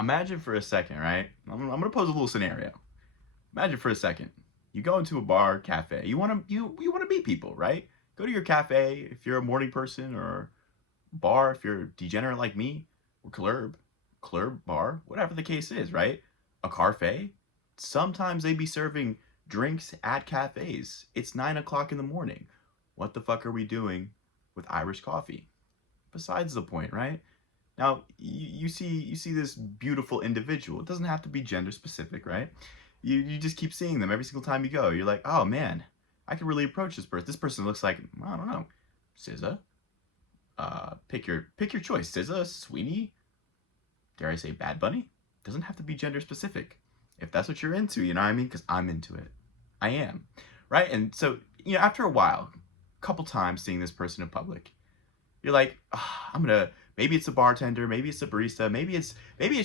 Imagine for a second, right? I'm gonna pose a little scenario. Imagine for a second, you go into a bar, cafe. You want to meet people, right? Go to your cafe if you're a morning person, or bar if you're a degenerate like me, or club bar, whatever the case is, right? A cafe. Sometimes they be serving drinks at cafes. It's 9 o'clock in the morning. What the fuck are we doing with Irish coffee? Besides the point, right? Now you see this beautiful individual. It doesn't have to be gender specific, right? You just keep seeing them every single time you go. You're like, oh man, I could really approach this person. This person looks like, I don't know, SZA. Pick your choice. SZA, Sweeney, dare I say Bad Bunny? Doesn't have to be gender specific. If that's what you're into, you know what I mean? Because I'm into it. I am, right? And so after a while, a couple times seeing this person in public, you're like, I'm gonna. Maybe it's a bartender, maybe it's a barista, maybe it's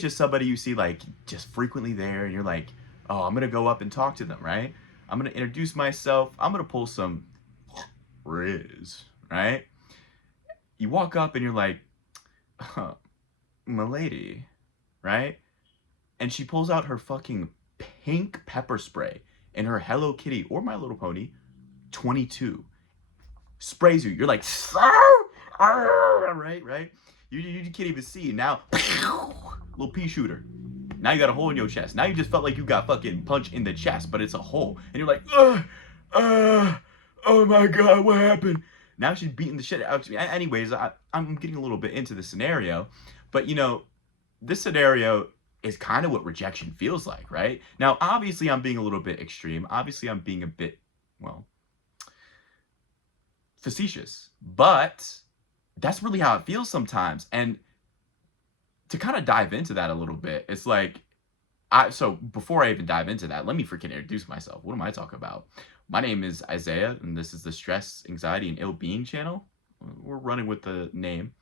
just somebody you see like just frequently there, and you're like, oh, I'm gonna go up and talk to them, right? I'm gonna introduce myself. I'm gonna pull some Riz, right? You walk up and you're like, my lady, right? And she pulls out her fucking pink pepper spray and her Hello Kitty or My Little Pony 22 sprays you. You're like, right? You can't even see. Now, little pea shooter. Now you got a hole in your chest. Now you just felt like you got fucking punched in the chest, but it's a hole. And you're like, oh my God, what happened? Now she's beating the shit out of me. Anyways, I'm getting a little bit into the scenario, but this scenario is kind of what rejection feels like, right? Now, obviously, I'm being a little bit extreme. Obviously, I'm being a bit, well, facetious, but that's really how it feels sometimes. And to kind of dive into that a little bit, it's like, so before I even dive into that, let me freaking introduce myself. What am I talking about? My name is Isaiah, and this is the Stress, Anxiety, and Ill-Being channel. We're running with the name.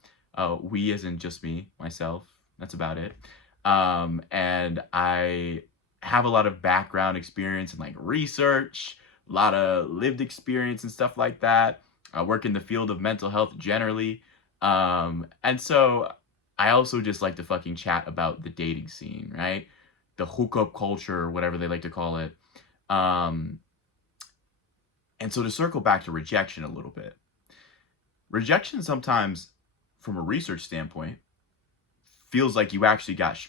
We as in just me, myself. That's about it. And I have a lot of background experience in like research, a lot of lived experience and stuff like that. I work in the field of mental health generally. And so I also just like to fucking chat about the dating scene, right? The hookup culture, or whatever they like to call it. And so to circle back to rejection a little bit, rejection sometimes, from a research standpoint, feels like you actually got,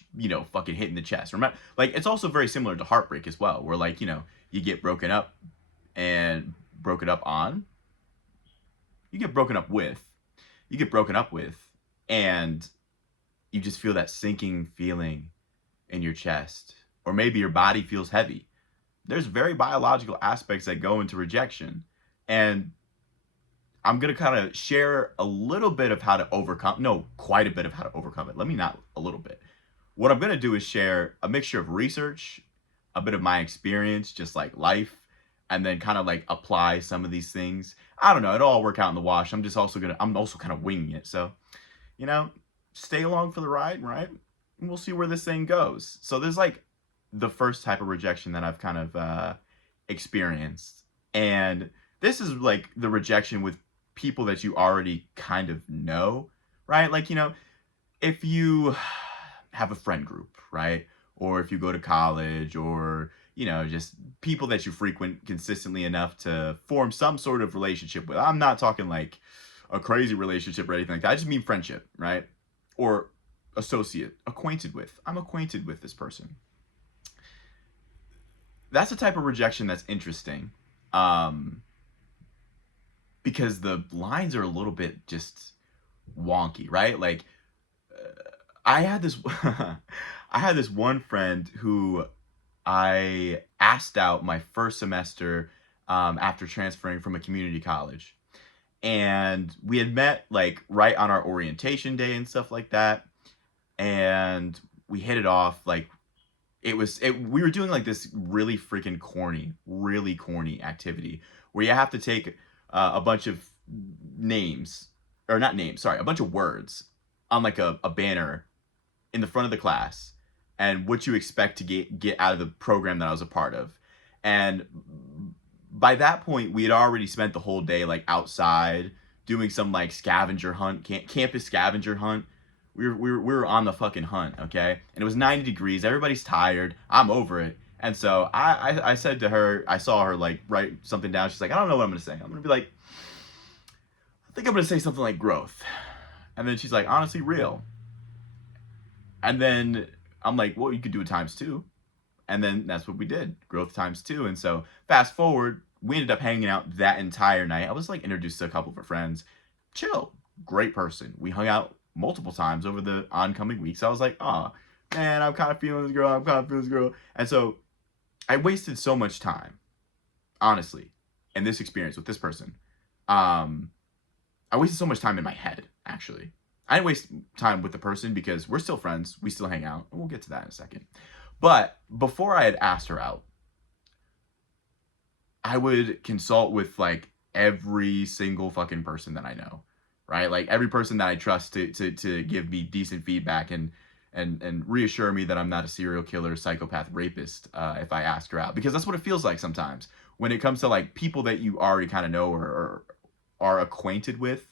fucking hit in the chest. Remember, like, it's also very similar to heartbreak as well, where, like, you get broken up and broken up on, you get broken up with, and you just feel that sinking feeling in your chest, or maybe your body feels heavy. There's very biological aspects that go into rejection, and I'm going to kind of share a little bit of how to overcome, no, quite a bit of how to overcome it. Let me not a little bit. What I'm going to do is share a mixture of research, a bit of my experience, just like life, and then kind of like apply some of these things. I don't know. It'll all work out in the wash. I'm also kind of winging it. So, stay along for the ride, right? And we'll see where this thing goes. So there's like the first type of rejection that I've kind of experienced. And this is like the rejection with people that you already kind of know, right? Like, if you have a friend group, right? Or if you go to college, or, just people that you frequent consistently enough to form some sort of relationship with. I'm not talking like a crazy relationship or anything like that. I just mean friendship, right? Or acquainted with. I'm acquainted with this person. That's a type of rejection that's interesting. Because the lines are a little bit just wonky, right? Like, I had this I had this one friend who I asked out my first semester, after transferring from a community college. And we had met like right on our orientation day and stuff like that. And we hit it off. Like, we were doing like this really corny activity where you have to take a bunch of names, or not names, sorry, a bunch of words on like a banner in the front of the class, and what you expect to get out of the program that I was a part of. And by that point, we had already spent the whole day like outside doing some like scavenger hunt, campus scavenger hunt, We were on the fucking hunt, okay? And it was 90 degrees. Everybody's tired. I'm over it. And so I said to her, I saw her like write something down. She's like, I don't know what I'm gonna say. I'm gonna be like, I think I'm gonna say something like growth. And then she's like, honestly, real. And then I'm like, well, you could do it times two. And then that's what we did, growth times two. And so fast forward, we ended up hanging out that entire night. I was like introduced to a couple of her friends. Chill, great person. We hung out multiple times over the oncoming weeks. I was like, oh man, I'm kind of feeling this girl. I'm kind of feeling this girl. And so I wasted so much time, honestly, in this experience with this person. Um, I wasted so much time in my head, actually. I didn't waste time with the person because we're still friends. We still hang out. And we'll get to that in a second. But before I had asked her out, I would consult with like every single fucking person that I know, right? Like every person that I trust to give me decent feedback and reassure me that I'm not a serial killer, psychopath, rapist if I ask her out, because that's what it feels like sometimes when it comes to like people that you already kind of know or are acquainted with.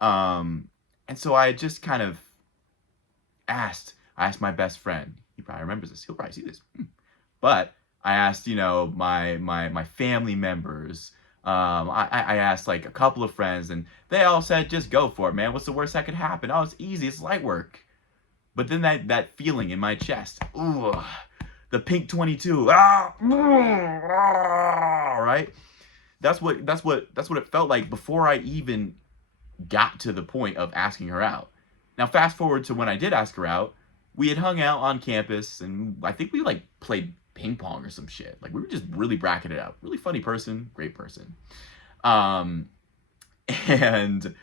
And so I just kind of I asked my best friend. He probably remembers this. He'll probably see this. But I asked, my family members. I asked like a couple of friends, and they all said, "Just go for it, man. What's the worst that could happen? Oh, it's easy. It's light work." But then that feeling in my chest, ooh, the pink 22, right? That's what it felt like before I even got to the point of asking her out. Now, fast forward to when I did ask her out, we had hung out on campus, and I think we like played ping pong or some shit. Like we were just really bracking it out. Really funny person, great person. Um, and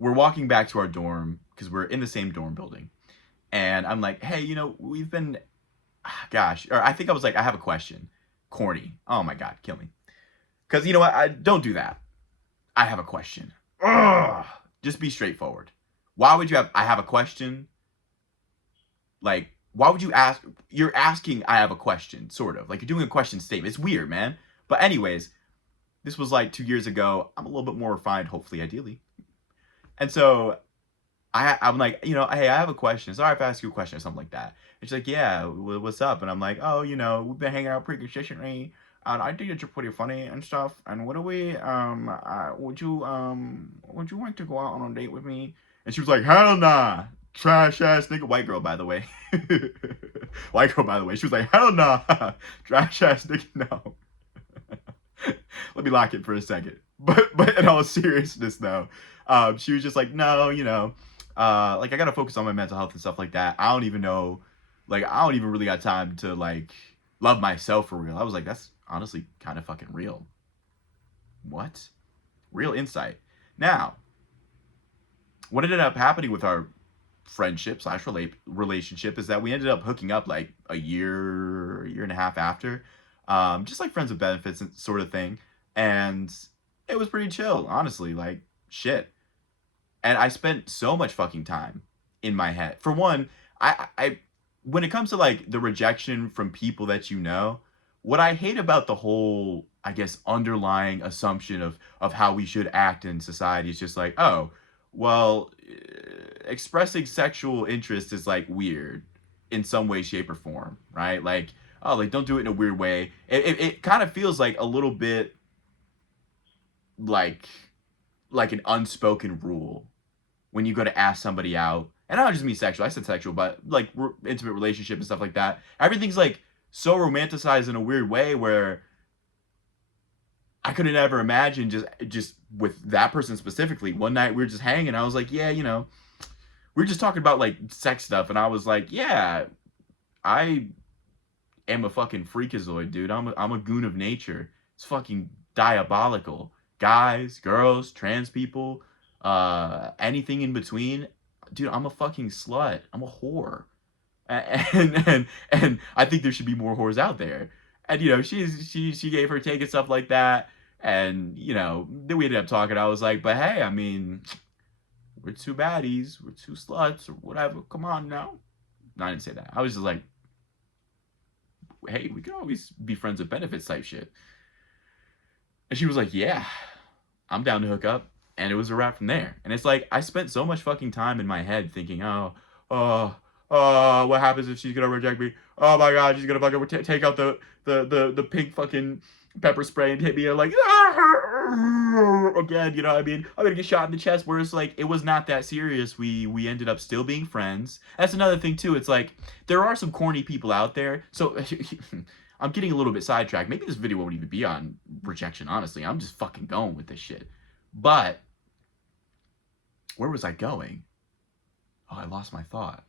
we're walking back to our dorm because we're in the same dorm building. And I'm like, hey, we've been, gosh, or I think I was like, I have a question. Corny. Oh my God, kill me. Because you know what? I don't do that. I have a question. Ugh. Just be straightforward. Why would you have, I have a question? Like, why would you ask? You're asking, I have a question, sort of. Like, you're doing a question statement. It's weird, man. But, anyways, this was like 2 years ago. I'm a little bit more refined, hopefully, ideally. And so, I'm like, hey, I have a question. Sorry if I ask you a question or something like that. And she's like, yeah, what's up? And I'm like, oh, we've been hanging out pretty consistently. And I think that you're pretty funny and stuff. And what do we, would you like to go out on a date with me? And she was like, hell nah. Trash ass nigga. White girl, by the way. White girl, by the way. She was like, hell nah. Trash ass nigga, no. Let me lock it for a second. But in all seriousness, though, she was just like, no, like I gotta focus on my mental health and stuff like that. I don't even know, like I don't even really got time to like love myself for real. I was like, that's honestly kind of fucking real. What? Real insight. Now, what ended up happening with our friendship slash relationship is that we ended up hooking up like a year and a half after, just like friends with benefits and sort of thing. And it was pretty chill, honestly. Like shit. And I spent so much fucking time in my head. For one, I when it comes to like the rejection from people that what I hate about the whole, I guess, underlying assumption of how we should act in society is just like, oh, well, expressing sexual interest is like weird in some way, shape, or form, right? Like, oh, like don't do it in a weird way. It kind of feels like a little bit like an unspoken rule when you go to ask somebody out. And I don't just mean sexual. I said sexual, but like intimate relationship and stuff like that. Everything's like so romanticized in a weird way where I could have never imagined just with that person specifically. One night we were just hanging. I was like, yeah, we were just talking about like sex stuff, and I was like, yeah, I am a fucking freakazoid, dude. I'm a goon of nature. It's fucking diabolical. Guys, girls, trans people, anything in between. Dude, I'm a fucking slut. I'm a whore. And I think there should be more whores out there. And she gave her take and stuff like that. And then we ended up talking. I was like, but hey, I mean, we're two baddies, we're two sluts, or whatever. Come on now. No, I didn't say that. I was just like, hey, we can always be friends with benefits type shit. And she was like, yeah, I'm down to hook up. And it was a wrap from there. And it's like, I spent so much fucking time in my head thinking, oh, what happens if she's gonna reject me? Oh my god, she's gonna fucking take out the pink fucking pepper spray and hit me. Like, again, you know what I mean? I'm gonna get shot in the chest. Whereas, like, it was not that serious. We ended up still being friends. That's another thing too. It's like, there are some corny people out there. So I'm getting a little bit sidetracked. Maybe this video won't even be on rejection, honestly. I'm just fucking going with this shit. But where was I going? Oh, I lost my thought.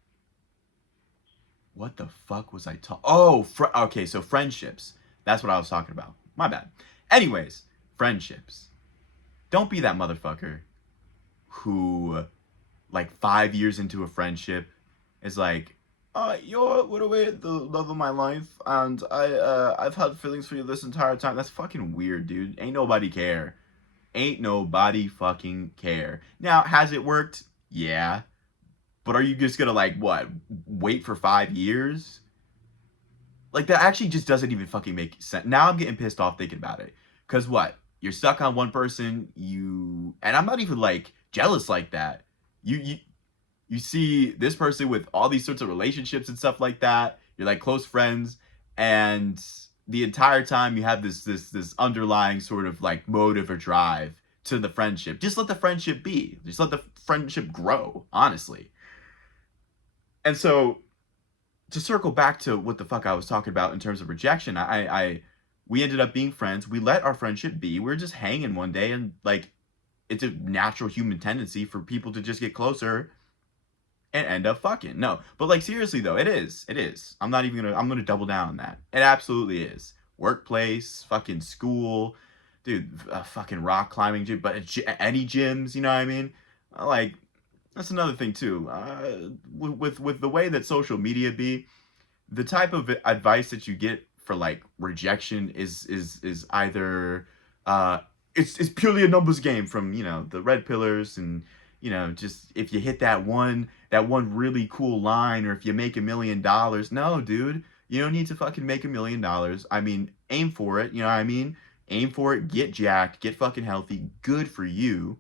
What the fuck was I talking? Oh, okay, so friendships. That's what I was talking about. My bad. Anyways, friendships. Don't be that motherfucker who, like, 5 years into a friendship is like, you're literally the love of my life, and I've had feelings for you this entire time. That's fucking weird, dude. Ain't nobody care. Ain't nobody fucking care. Now, has it worked? Yeah. But are you just gonna, like, what, wait for 5 years? Like, that actually just doesn't even fucking make sense. Now I'm getting pissed off thinking about it. Because what? You're stuck on one person, and I'm not even, like, jealous like that. You see this person with all these sorts of relationships and stuff like that. You're, like, close friends, and the entire time you have this underlying sort of, like, motive or drive to the friendship. Just let the friendship be. Just let the friendship grow, honestly. And so, to circle back to what the fuck I was talking about in terms of rejection, we ended up being friends. We let our friendship be. We were just hanging one day, and, like, it's a natural human tendency for people to just get closer and end up fucking. No, but, like, seriously though, it is. I'm gonna double down on that. It absolutely is. Workplace, fucking school, dude, fucking rock climbing gym, but any gyms, you know what I mean? Like, that's another thing too. With the way that social media be, the type of advice that you get for, like, rejection is either it's purely a numbers game from, you know, the red pillars, and, you know, just if you hit that one really cool line, or if you make $1 million. No, dude, you don't need to fucking make $1 million. I mean, aim for it, you know what I mean? Aim for it, get jacked, get fucking healthy, good for you.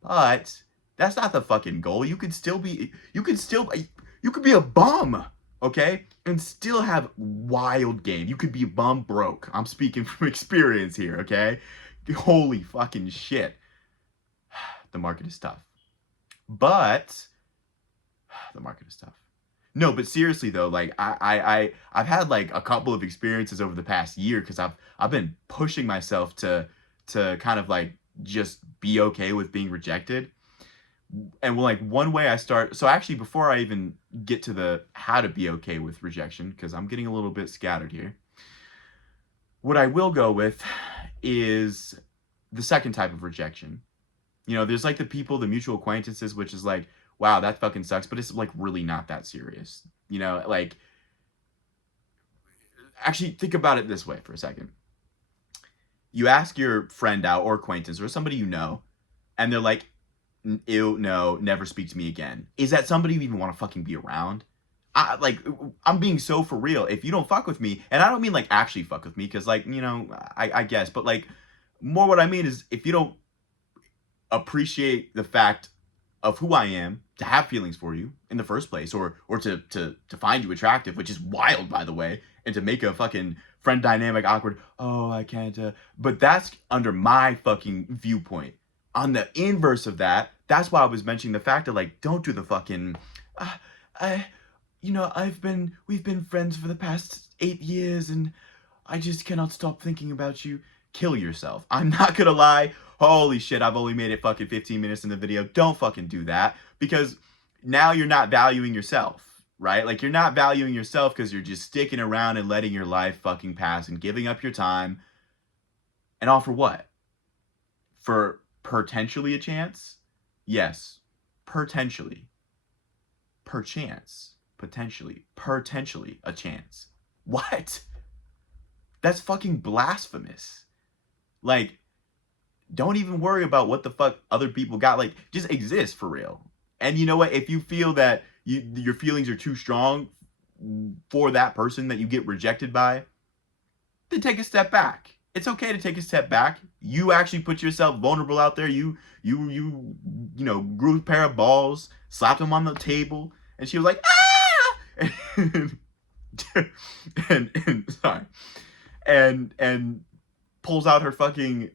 But that's not the fucking goal. You could be a bum, okay? And still have wild game. You could be bum broke. I'm speaking from experience here, okay? Holy fucking shit. The market is tough. But the market is tough. No, but seriously though, like, I've had, like, a couple of experiences over the past year, because I've been pushing myself to kind of, like, just be okay with being rejected. And, well, like, one way I start, so actually before I even get to the how to be okay with rejection, because I'm getting a little bit scattered here, what I will go with is the second type of rejection. You know, there's, like, the mutual acquaintances, which is like, wow, that fucking sucks, but it's, like, really not that serious. You know, like, actually think about it this way for a second. You ask your friend out, or acquaintance, or somebody you know, and they're like, ew, no, never speak to me again. Is that somebody you even want to fucking be around? I'm being so for real. If you don't fuck with me, and I don't mean, like, actually fuck with me, because, like, you know, I guess, but, like, more what I mean is, if you don't appreciate the fact of who I am, to have feelings for you in the first place, or to find you attractive, which is wild, by the way, and to make a fucking friend dynamic awkward. Oh, I can't. But that's under my fucking viewpoint. On the inverse of that, that's why I was mentioning the fact that, like, don't do the fucking, we've been friends for the past 8 years, and I just cannot stop thinking about you. Kill yourself. I'm not gonna lie. Holy shit, I've only made it fucking 15 minutes in the video. Don't fucking do that, because now you're not valuing yourself, right? Like, you're not valuing yourself because you're just sticking around and letting your life fucking pass and giving up your time. And all for what? For potentially a chance? Yes, potentially. Perchance. Potentially a chance. What? That's fucking blasphemous. Like, don't even worry about what the fuck other people got. Like, just exist for real. And you know what? If you feel that your feelings are too strong for that person that you get rejected by, then take a step back. It's okay to take a step back. You actually put yourself vulnerable out there. You know, grew a pair of balls, slapped them on the table, and she was like, ah, and sorry, and pulls out her fucking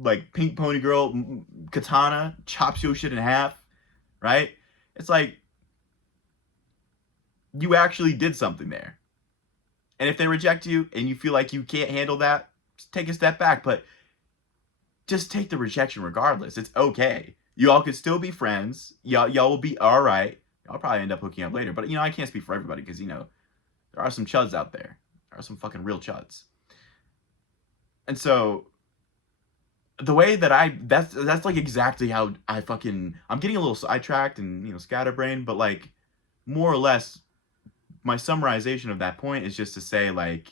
like pink pony girl katana, chops your shit in half, right? It's like you actually did something there. And if they reject you and you feel like you can't handle that, just take a step back. But just take the rejection regardless. It's okay. You all could still be friends. Y'all will be all right. Y'all probably end up hooking up later. But I can't speak for everybody because there are some chuds out there. There are some fucking real chuds. And so the way that that's like exactly how I'm getting a little sidetracked and scatterbrained, but like more or less my summarization of that point is just to say like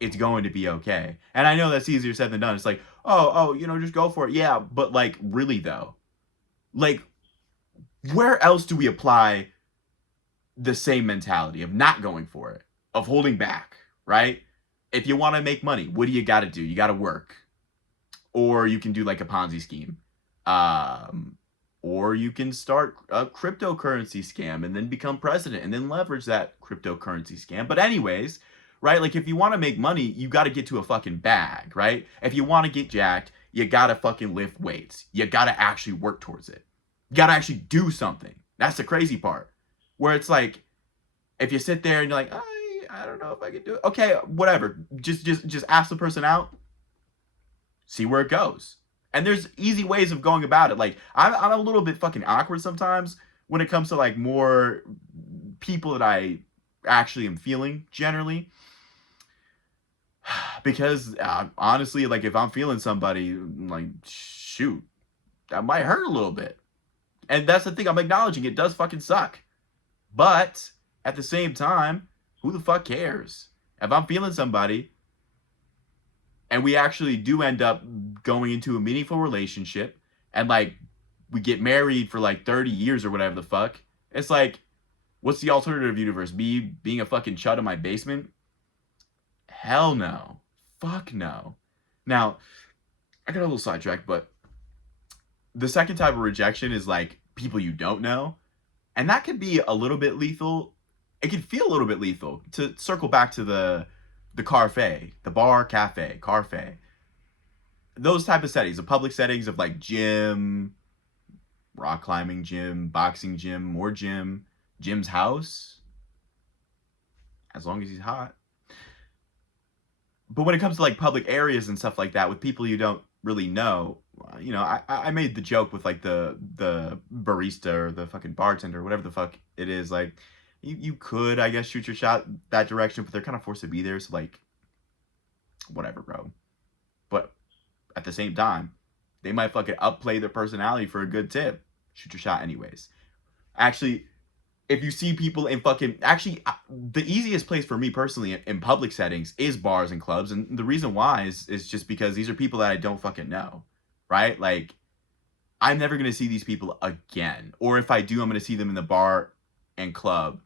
it's going to be okay. And I know that's easier said than done. It's like, oh, just go for it. Yeah, but like really though, like where else do we apply the same mentality of not going for it, of holding back, right? If you want to make money, what do you got to do? You got to work. Or you can do like a Ponzi scheme. Or you can start a cryptocurrency scam and then become president and then leverage that cryptocurrency scam. But anyways, right? Like if you want to make money, you got to get to a fucking bag, right? If you want to get jacked, you got to fucking lift weights. You got to actually work towards it. You got to actually do something. That's the crazy part. Where it's like, if you sit there and you're like, I don't know if I can do it. Okay, whatever. Just ask the person out. See where it goes. And there's easy ways of going about it. Like I'm a little bit fucking awkward sometimes when it comes to like more people that I actually am feeling generally, because honestly, like if I'm feeling somebody, like shoot, that might hurt a little bit. And that's the thing, I'm acknowledging it does fucking suck. But at the same time, who the fuck cares? If I'm feeling somebody and we actually do end up going into a meaningful relationship and like we get married for like 30 years or whatever the fuck, it's like, what's the alternative universe? Me being a fucking chud in my basement? Hell no. Fuck no. Now, I got a little sidetracked, but the second type of rejection is like people you don't know. And that could be a little bit lethal. It can feel a little bit lethal. To circle back to the cafe, the bar, cafe, carfe. Those type of settings, the public settings of like gym, rock climbing gym, boxing gym, more gym, Jim's house, as long as he's hot. But when it comes to like public areas and stuff like that with people you don't really know, I made the joke with like the barista or the fucking bartender, whatever the fuck it is. Like, you could, I guess, shoot your shot that direction, but they're kind of forced to be there. So like, whatever, bro. But at the same time, they might fucking upplay their personality for a good tip. Shoot your shot anyways. Actually, if you see people in fucking the easiest place for me personally in public settings is bars and clubs, and the reason why is just because these are people that I don't fucking know, right? Like I'm never gonna see these people again, or if I do, I'm gonna see them in the bar and club,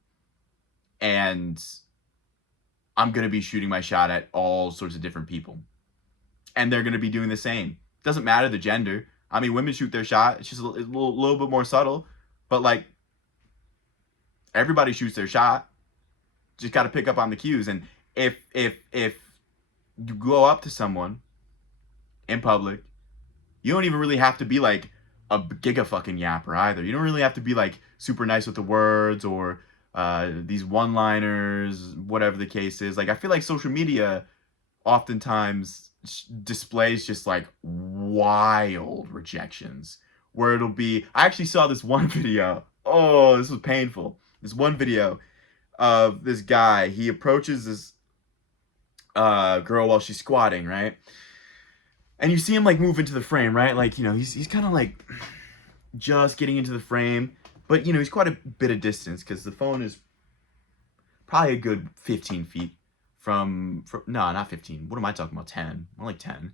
and I'm gonna be shooting my shot at all sorts of different people, and they're gonna be doing the same. Doesn't matter the gender. I mean, women shoot their shot. It's just a little bit more subtle, but like everybody shoots their shot. Just got to pick up on the cues. And if you go up to someone in public, you don't even really have to be like a giga fucking yapper either. You don't really have to be like super nice with the words or these one-liners, whatever the case is. Like I feel like social media oftentimes displays just like wild rejections where it'll be. I actually saw this one video. Oh, this was painful. This one video of this guy. He approaches this girl while she's squatting, right? And you see him like move into the frame, right? Like, he's kind of like just getting into the frame, but he's quite a bit of distance because the phone is probably a good 15 feet from no, not 15. What am I talking about? 10. More like 10.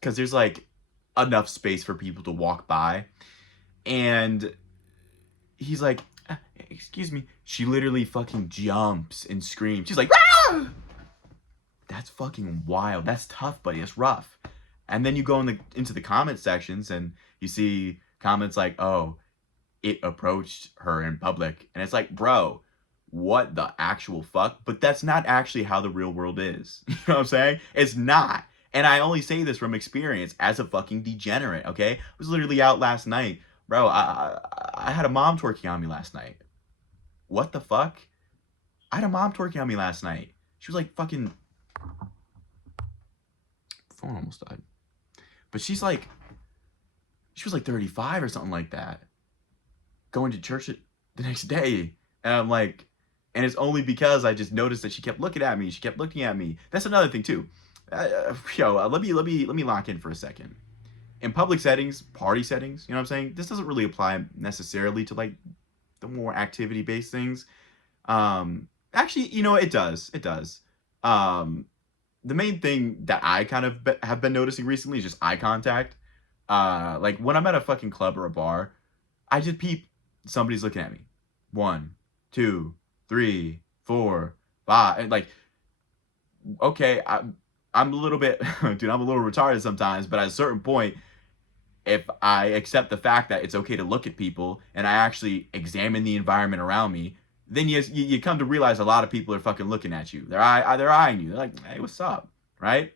Because there's like enough space for people to walk by. And he's like, excuse me. She literally fucking jumps and screams. She's like, "Ah!" That's fucking wild. That's tough, buddy. It's rough. And then you go into the comment sections and you see comments like, "Oh, it approached her in public." And it's like, bro, what the actual fuck? But that's not actually how the real world is. You know what I'm saying? It's not. And I only say this from experience as a fucking degenerate, okay? I was literally out last night. Bro, I had a mom twerking on me last night. What the fuck? I had a mom twerking on me last night. She was like fucking... Phone almost died. But she was like 35 or something like that, going to church the next day. And I'm like, and it's only because I just noticed that she kept looking at me. She kept looking at me. That's another thing too. Let me lock in for a second. In public settings, party settings, you know what I'm saying? This doesn't really apply necessarily to like the more activity based things. Actually, you know, it does. It does. The main thing that I kind of have been noticing recently is just eye contact. Like when I'm at a fucking club or a bar, I just peep, somebody's looking at me. 1, 2, 3, 4, 5. And like, okay, I'm a little bit, dude, I'm a little retarded sometimes, but at a certain point, if I accept the fact that it's okay to look at people and I actually examine the environment around me, then you come to realize a lot of people are fucking looking at you. They're eyeing you. They're like, hey, what's up, right?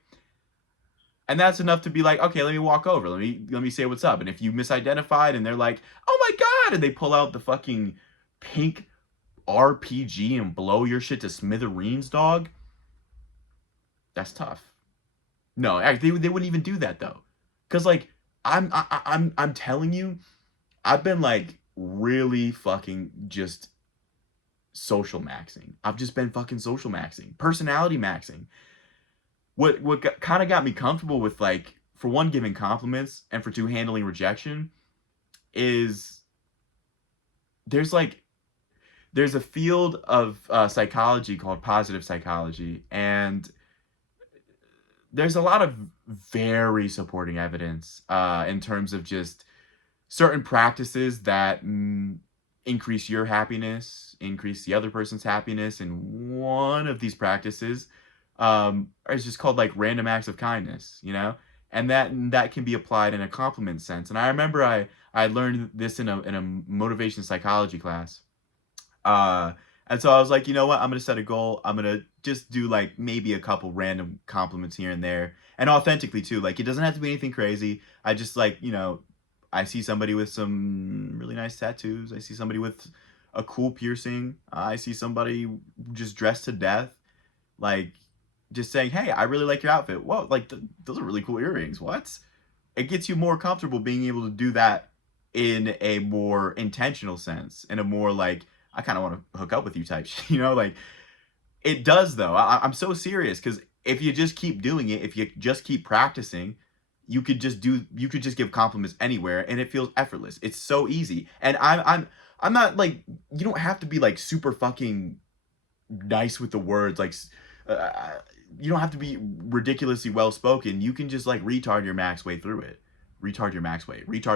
And that's enough to be like, okay, let me walk over. Let me say what's up. And if you misidentified and they're like, oh my god, and they pull out the fucking pink RPG and blow your shit to smithereens, dog. That's tough. No, they wouldn't even do that though, cause like I'm telling you, I've been like really fucking just social maxing. I've just been fucking social maxing, personality maxing. What kind of got me comfortable with, like, for one, giving compliments, and for two, handling rejection is there's like there's a field of psychology called positive psychology, and there's a lot of very supporting evidence in terms of just certain practices that increase your happiness, increase the other person's happiness, and one of these practices is just called like random acts of kindness, you know, and that can be applied in a compliment sense. And I remember I learned this in a motivation psychology class, uh, and so I was like, you know what? I'm gonna set a goal. I'm gonna just do like maybe a couple random compliments here and there, and authentically too. Like it doesn't have to be anything crazy. I just like, you know, I see somebody with some really nice tattoos. I see somebody with a cool piercing. I see somebody just dressed to death. Like just saying, hey, I really like your outfit. Whoa, like those are really cool earrings. What? It gets you more comfortable being able to do that in a more intentional sense, in a more like, I kind of want to hook up with you type shit, you know, like it does though. I'm so serious, because if you just keep doing it, if you just keep practicing, you could just give compliments anywhere and it feels effortless. It's so easy. And I'm not like, you don't have to be like super fucking nice with the words, like uh, you don't have to be ridiculously well spoken. You can just like retard your max way through it. Retard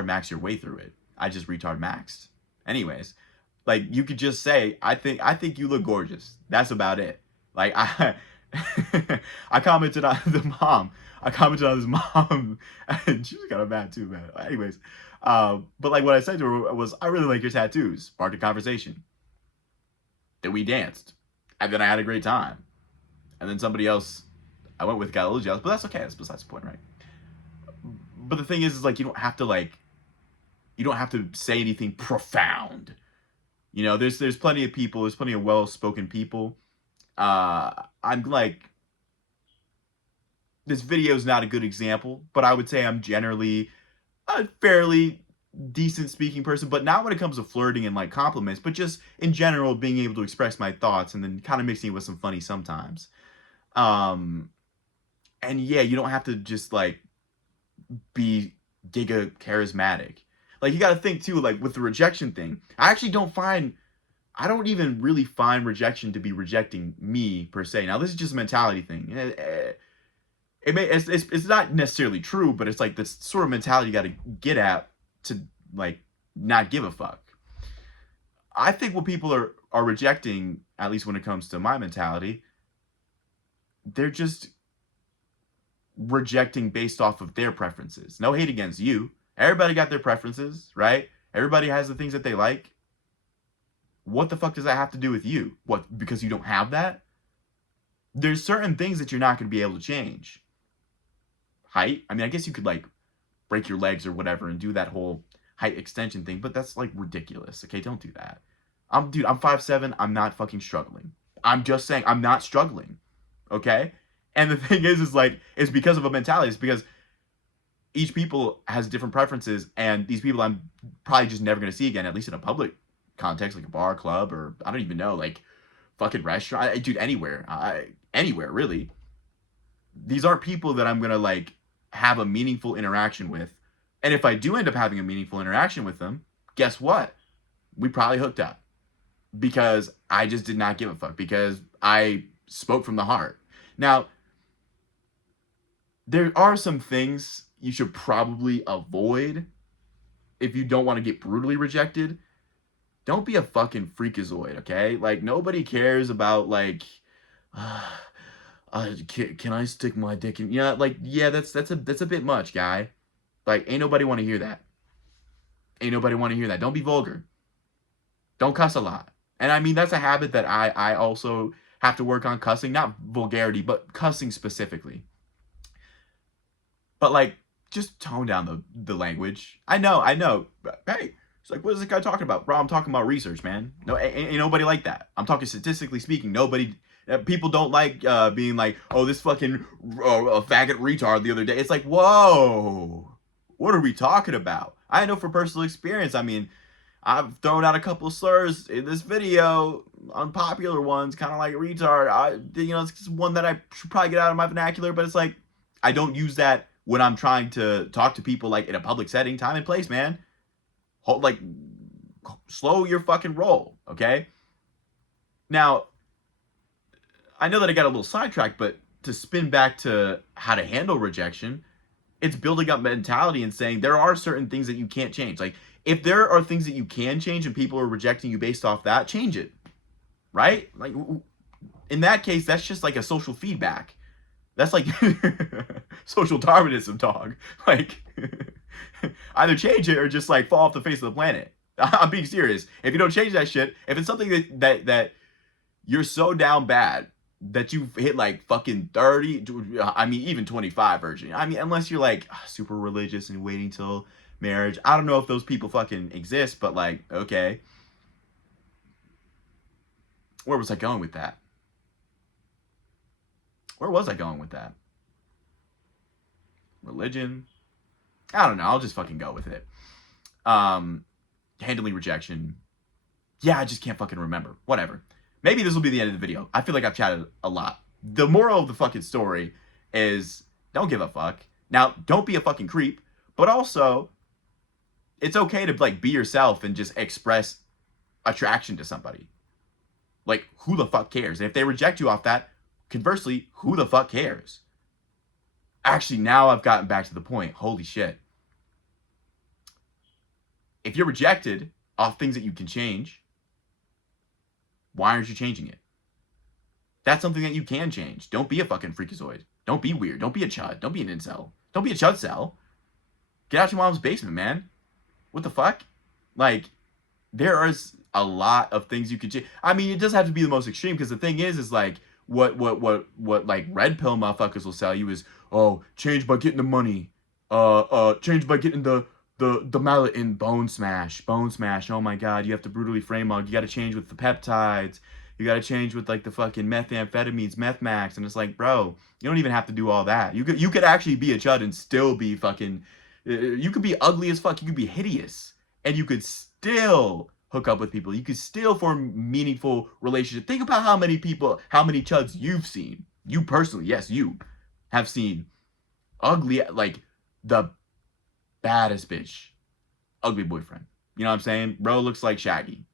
max your way through it. I just retard maxed. Anyways, like you could just say, I think you look gorgeous. That's about it. Like I I commented on the mom. I commented on his mom, and she was kind of mad too, man. Anyways, but like what I said to her was, I really like your tattoos. Sparked a conversation. Then we danced, and then I had a great time. And then somebody else I went with got a little jealous, but that's okay. That's besides the point, right? But the thing is like you don't have to say anything profound. You know, there's plenty of people, there's plenty of well spoken people. I'm like, this video is not a good example, but I would say I'm generally a fairly decent speaking person, but not when it comes to flirting and like compliments, but just in general being able to express my thoughts and then kind of mixing it with some funny sometimes. Um, and yeah, you don't have to just like be giga charismatic. Like you got to think too, like with the rejection thing, I don't even really find rejection to be rejecting me per se. Now this is just a mentality thing. It's not necessarily true, but it's like this sort of mentality you got to get at to like not give a fuck. I think what people are rejecting, at least when it comes to my mentality, they're just rejecting based off of their preferences. No hate against you. Everybody got their preferences, right? Everybody has the things that they like. What the fuck does that have to do with you? What, because you don't have that? There's certain things that you're not going to be able to change. Height, I mean, I guess you could like break your legs or whatever and do that whole height extension thing, but that's like ridiculous. Okay, don't do that. I'm 5'7", I'm not fucking struggling. I'm just saying I'm not struggling. Okay? And the thing is like, it's because of a mentality. It's because each people has different preferences, and these people I'm probably just never gonna see again, at least in a public context, like a bar, club, or I don't even know, like fucking restaurant, dude, anywhere, anywhere really. These aren't people that I'm gonna like have a meaningful interaction with, and if I do end up having a meaningful interaction with them, guess what? We probably hooked up because I just did not give a fuck because I spoke from the heart. Now, there are some things you should probably avoid if you don't want to get brutally rejected. Don't be a fucking freakazoid, okay? Like, nobody cares about like can I stick my dick in? Yeah, like, yeah, that's a bit much, guy. Like, ain't nobody want to hear that. Ain't nobody want to hear that. Don't be vulgar. Don't cuss a lot. And I mean, that's a habit that I also have to work on, cussing, not vulgarity, but cussing specifically. But like, just tone down the language. I know. Hey, it's like, what is this guy talking about, bro? I'm talking about research, man. No, ain't nobody like that. I'm talking statistically speaking. Nobody, people don't like being like, oh, this fucking faggot retard the other day. It's like, whoa, what are we talking about? I know from personal experience. I mean, I've thrown out a couple of slurs in this video, unpopular ones, kind of like retard. It's one that I should probably get out of my vernacular, but it's like, I don't use that when I'm trying to talk to people like in a public setting. Time and place, man. Like, slow your fucking roll, okay? Now, I know that I got a little sidetracked, but to spin back to how to handle rejection, it's building up mentality and saying there are certain things that you can't change. Like, if there are things that you can change and people are rejecting you based off that, change it, right? Like, in that case, that's just like a social feedback. That's like social Darwinism, dog. Like, either change it or just like fall off the face of the planet. I'm being serious. If you don't change that shit, if it's something that you're so down bad that you've hit like fucking 30, I mean, even 25 version. I mean, unless you're like super religious and waiting till marriage. I don't know if those people fucking exist, but like, okay. Where was I going with that? Where was I going with that? Religion? I don't know. I'll just fucking go with it. Handling rejection. Yeah, I just can't fucking remember. Whatever. Maybe this will be the end of the video. I feel like I've chatted a lot. The moral of the fucking story is don't give a fuck. Now, don't be a fucking creep, but also it's okay to like be yourself and just express attraction to somebody. Like, who the fuck cares? And if they reject you off that, conversely, who the fuck cares? Actually, now I've gotten back to the point. Holy shit. If you're rejected off things that you can change, why aren't you changing it? That's something that you can change. Don't be a fucking freakazoid. Don't be weird. Don't be a chud. Don't be an incel. Don't be a chud cell. Get out your mom's basement, man. What the fuck? Like, there is a lot of things you could change. I mean, it does have to be the most extreme, because the thing is like, what like red pill motherfuckers will sell you is, oh, change by getting the money. Change by getting the mallet in Bone Smash. Bone Smash. Oh my god, you have to brutally frame hug. You got to change with the peptides. You got to change with like the fucking methamphetamines, meth max, and it's like, bro, you don't even have to do all that. You could actually be a chud and still be fucking. You could be ugly as fuck. You could be hideous, and you could still hook up with people. You could still form meaningful relationships. Think about how many chuds you've seen. You personally, yes, you have seen ugly, like the baddest bitch, ugly boyfriend. You know what I'm saying? Bro looks like Shaggy.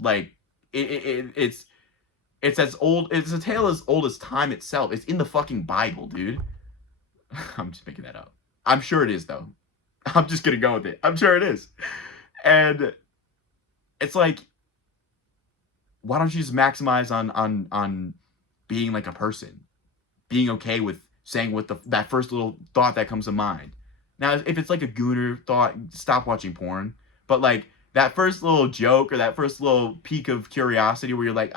Like it's as old. It's a tale as old as time itself. It's in the fucking Bible, dude. I'm just making that up. I'm sure it is though. I'm just gonna go with it. I'm sure it is. And it's like, why don't you just maximize on being like a person? being okay with saying what that first little thought that comes to mind. Now, if it's like a gooner thought, stop watching porn. But like that first little joke or that first little peak of curiosity where you're like,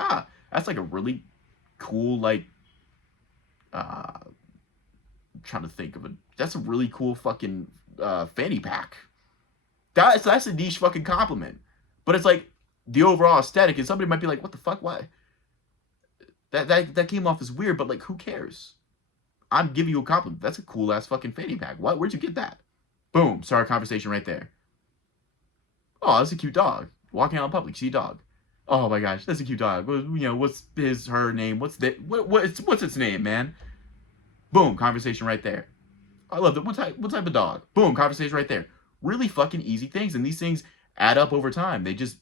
that's like a really cool, like, I'm trying to think of that's a really cool fucking fanny pack. That's a niche fucking compliment. But it's like the overall aesthetic, and somebody might be like, what the fuck? Why? That came off as weird, but like, who cares? I'm giving you a compliment. That's a cool ass fucking fanny pack. What? Where'd you get that? Boom. Start a conversation right there. Oh, that's a cute dog. Walking out in public, see a dog. Oh my gosh, that's a cute dog. What's her name? What's its name, man? Boom, conversation right there. I love it. What type of dog? Boom, conversation right there. Really fucking easy things, and these things add up over time. They just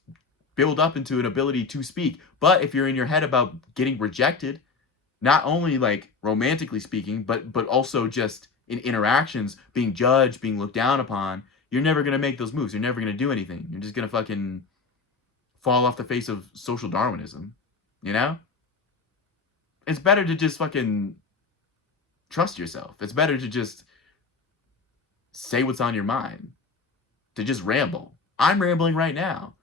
build up into an ability to speak. But if you're in your head about getting rejected, not only like romantically speaking, but also just in interactions, being judged, being looked down upon, you're never gonna make those moves. You're never gonna do anything. You're just gonna fucking fall off the face of social Darwinism. You know? It's better to just fucking trust yourself. It's better to just say what's on your mind. To just ramble. I'm rambling right now.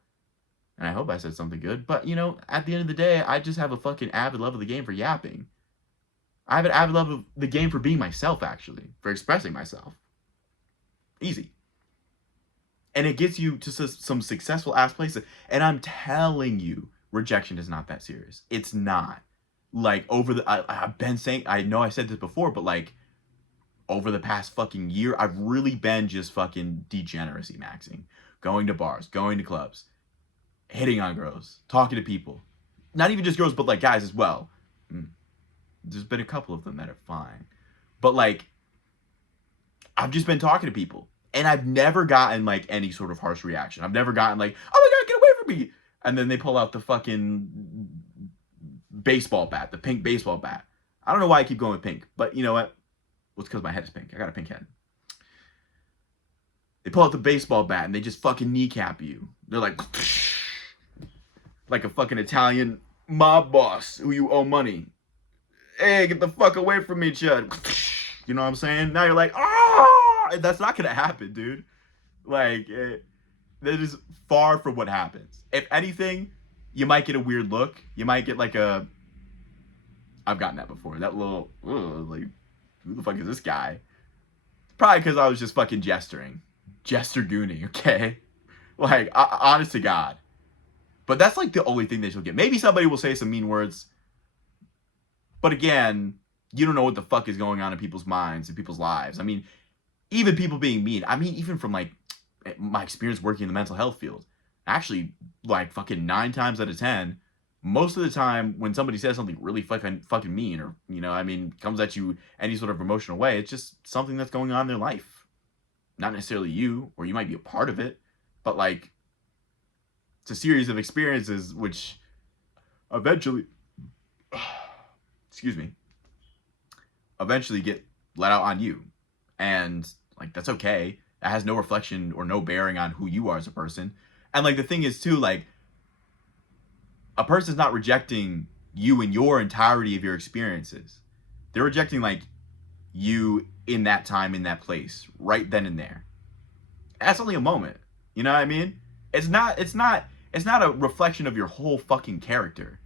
And I hope I said something good. But, at the end of the day, I just have a fucking avid love of the game for yapping. I have an avid love of the game for being myself, actually. For expressing myself. Easy. And it gets you to some successful ass places. And I'm telling you, rejection is not that serious. It's not. Like, I've been saying, I know I said this before, but like, over the past fucking year, I've really been just fucking degeneracy maxing. Going to bars, going to clubs, hitting on girls, talking to people. Not even just girls, but like guys as well. There's been a couple of them that are fine. But like, I've just been talking to people. And I've never gotten like any sort of harsh reaction. I've never gotten like, oh my God, get away from me. And then they pull out the fucking baseball bat, the pink baseball bat. I don't know why I keep going with pink, but you know what? Well, it's because my head is pink. I got a pink head. They pull out the baseball bat and they just fucking kneecap you. They're like a fucking Italian mob boss who you owe money. Hey, get the fuck away from me, Chud. You know what I'm saying? Now you're like, that's not gonna happen, dude. Like, that is far from what happens. If anything, you might get a weird look. You might get like I've gotten that before. That little, like, who the fuck is this guy? Probably because I was just fucking gesturing. Jester gooning, okay? Like, honest to God. But that's like the only thing that you'll get. Maybe somebody will say some mean words. But again, you don't know what the fuck is going on in people's minds, in people's lives. I mean, even people being mean. I mean, even from like my experience working in the mental health field. Actually, like fucking 9 times out of 10, most of the time when somebody says something really fucking mean or, comes at you any sort of emotional way, it's just something that's going on in their life. Not necessarily you, or you might be a part of it, but like, it's a series of experiences which eventually, eventually get let out on you. And like, that's okay. It has no reflection or no bearing on who you are as a person. And like, the thing is too, like, a person's not rejecting you in your entirety of your experiences. They're rejecting like you in that time, in that place, right then and there. That's only a moment. You know what I mean? It's not a reflection of your whole fucking character.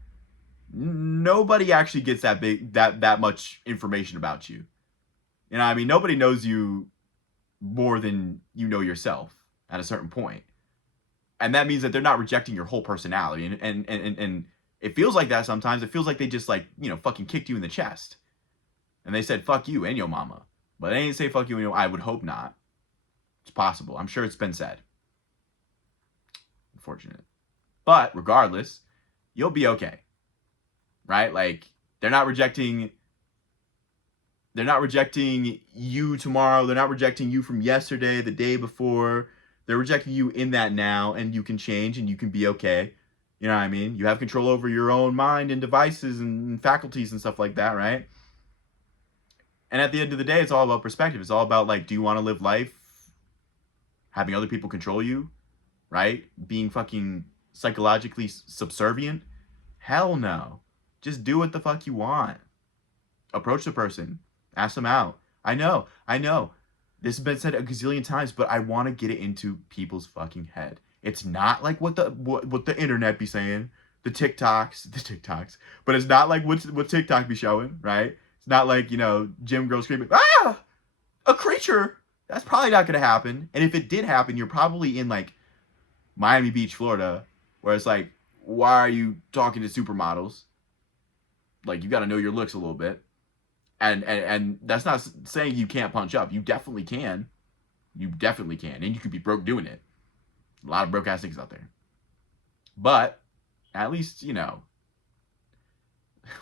Nobody actually gets that much information about you. You know what I mean? Nobody knows you more than you know yourself at a certain point. And that means that they're not rejecting your whole personality. And it feels like that sometimes. It feels like they just like, fucking kicked you in the chest. And they said, fuck you and your mama. But they didn't say fuck you and your, I would hope not. It's possible. I'm sure it's been said. Unfortunate. But regardless, you'll be okay. Right? Like, they're not rejecting you tomorrow. They're not rejecting you from yesterday, the day before. They're rejecting you in that now, and you can change and you can be okay. You know what I mean? You have control over your own mind and devices and faculties and stuff like that, right? And at the end of the day, it's all about perspective. It's all about, like, do you want to live life having other people control you, right? Being fucking psychologically subservient? Hell no. Just do what the fuck you want. Approach the person. Ask them out. I know. This has been said a gazillion times, but I want to get it into people's fucking head. It's not like what the internet be saying, the TikToks, but it's not like what TikTok be showing, right? It's not like, gym girls screaming, ah, a creature. That's probably not gonna happen. And if it did happen, you're probably in like Miami Beach, Florida, where it's like, why are you talking to supermodels? Like, you got to know your looks a little bit. And that's not saying you can't punch up. You definitely can. And you could be broke doing it. A lot of broke ass niggas out there. But at least,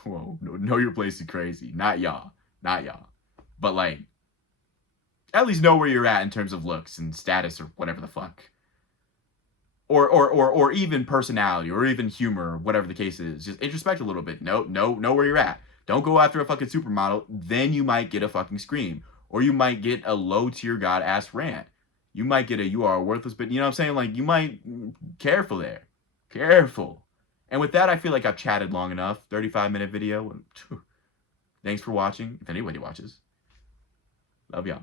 whoa, know your place is crazy. Not y'all. But like, at least know where you're at in terms of looks and status or whatever the fuck. Or even personality or even humor, or whatever the case is. Just introspect a little bit. Know where you're at. Don't go after a fucking supermodel. Then you might get a fucking scream. Or you might get a low tier god ass rant. You might get a you are worthless, but you know what I'm saying? Like, you might, careful there. Careful. And with that, I feel like I've chatted long enough. 35-minute video. Thanks for watching. If anybody watches. Love y'all.